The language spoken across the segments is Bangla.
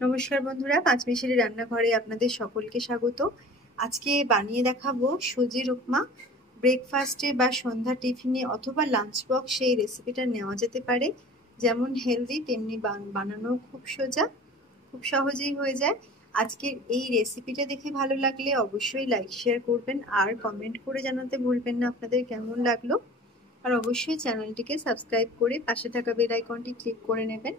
নমস্কার বন্ধুরা, পাঁচমিশালি রান্নাঘরে আপনাদের সকলকে স্বাগত। আজকে বানিয়ে দেখাবো সুজির উপমা। ব্রেকফাস্টে বা সন্ধ্যা টিফিনে অথবা লাঞ্চ বক্সে এই রেসিপিটা নেওয়া যেতে পারে। যেমন হেলদি তেমনি বানানো খুব সোজা, খুব সহজেই হয়ে যায়। আজকের এই রেসিপিটা দেখে ভালো লাগলে অবশ্যই লাইক শেয়ার করবেন আর কমেন্ট করে জানাতে ভুলবেন না আপনাদের কেমন লাগলো। আর অবশ্যই চ্যানেলটিকে সাবস্ক্রাইব করে পাশে থাকা বেল আইকনটি ক্লিক করে নেবেন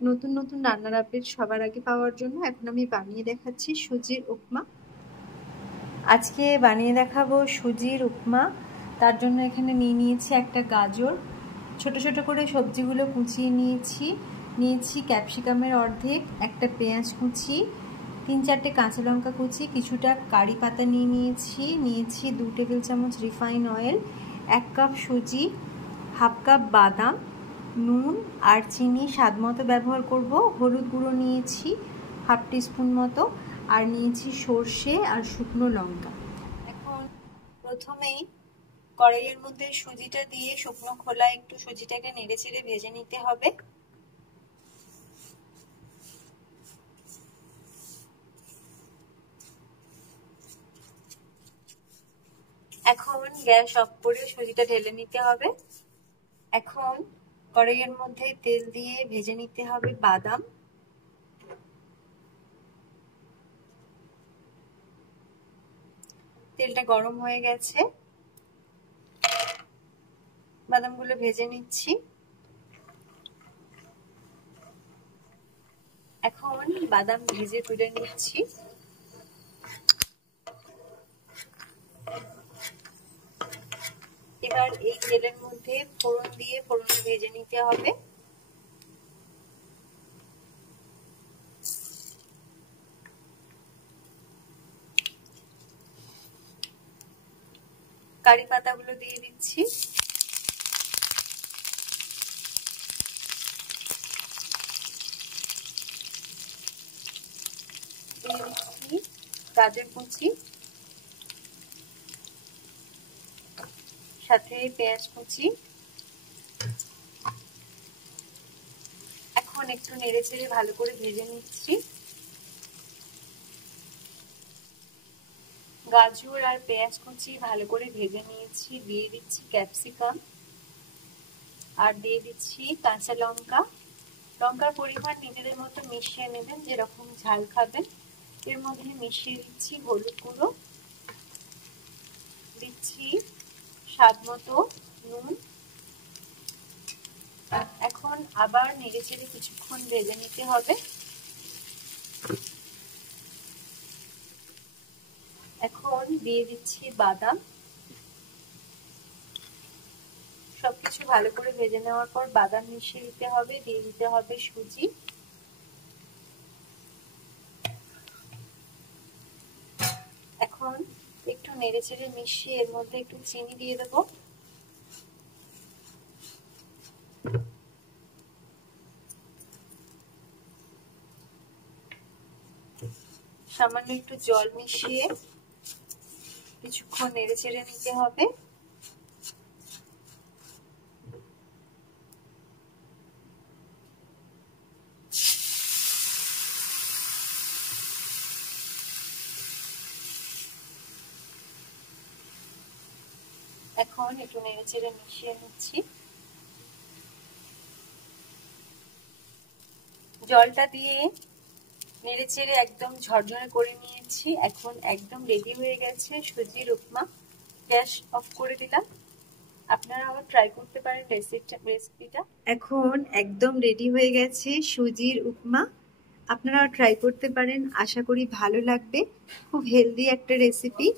নতুন নতুন রান্নার আপডেট সবার আগে পাওয়ার জন্য। এখন আমি বানিয়ে দেখাচ্ছি সুজির উপমা। আজকে বানিয়ে দেখাবো সুজির উপমা। তার জন্য এখানে নিয়েছি একটা গাজর, ছোট ছোট করে সবজিগুলো কুচিয়ে নিয়েছি ক্যাপসিকামের অর্ধেক, একটা পেঁয়াজ কুচি, 3-4টে কাঁচা লঙ্কা কুচি, কিছুটা কারি পাতা নিয়েছি 2 টেবিল চামচ রিফাইন অয়েল, 1 কাপ সুজি, হাফ কাপ বাদাম, নুন আর চিনি স্বাদ মতো ব্যবহার করব। হলুদ গুঁড়ো নিয়েছি হাফ টিস্পুন মতো, আর নিয়েছি সর্ষে আর শুকনো লঙ্কা। এখন প্রথমেই কড়াইয়ের মধ্যে সুজিটা দিয়ে শুকনো খোলায় একটু সুজিটাকে নেড়েচেড়ে ভেজে নিতে হবে। এখন গ্যাস অফ করে সুজিটা ঢেলে নিতে হবে। এখন কড়াইয়ের মধ্যে তেল দিয়ে ভেজে নিতে হবে বাদাম। তেলটা গরম হয়ে গেছে, বাদামগুলো ভেজে নিচ্ছি। এখন বাদাম ভেজে তুলে নিচ্ছি। এবার এই তেলের মধ্যে ফোড়ন দিয়ে ফোড়নটা ভেজে নিতে হবে। কারি পাতাগুলো দিয়ে দিচ্ছি। দিয়ে দিচ্ছি গাজর কুচি, সাথে পেঁয়াজ কুচি। এখন একটু নেড়েচেড়ে ভালো করে ভেজে নিচ্ছি। গাজর আর পেঁয়াজ কুচি ভালো করে ভেজে নিয়েছি। দিয়ে দিচ্ছি ক্যাপসিকাম আর দিয়ে দিচ্ছি কাঁচা লঙ্কা। লঙ্কার পরিমাণ নিজেদের মতো মিশিয়ে নেবেন, যেরকম ঝাল খাবেন। এর মধ্যে মিশিয়ে দিচ্ছি হলুদ গুঁড়ো, দিচ্ছি স্বাদ মতো নুন। এখন আবার নেড়েচেড়ে কিছুক্ষণ ভেজে নিতে হবে। এখন দিয়ে দিচ্ছি বাদাম। সবকিছু ভালো করে ভেজে নেওয়ার পর বাদাম মিশিয়ে দিতে হবে। দিয়ে দিতে হবে সুজি। এখন একটু নেড়েচেড়ে মিশিয়ে এর মধ্যে একটু চিনি দিয়ে দেবো। সামান্য একটু জল মিশিয়ে কিছুক্ষণ নেড়েচেড়ে নিতে হবে। এখন একটু নেড়েচেড়ে মিশিয়ে নিচ্ছি। জলটা দিয়ে নেড়েচেড়ে একদম ঝরঝরে করে নিয়েছি। এখন একদম রেডি হয়ে গেছে সুজির উপমা। গ্যাস অফ করে দিলাম। আপনারাও ট্রাই করতে পারেন রেসিপিটা। এখন একদম রেডি হয়ে গেছে সুজির উপমা। আপনারাও ট্রাই করতে পারেন, আশা করি ভালো লাগবে। খুব হেলদি একটা রেসিপি।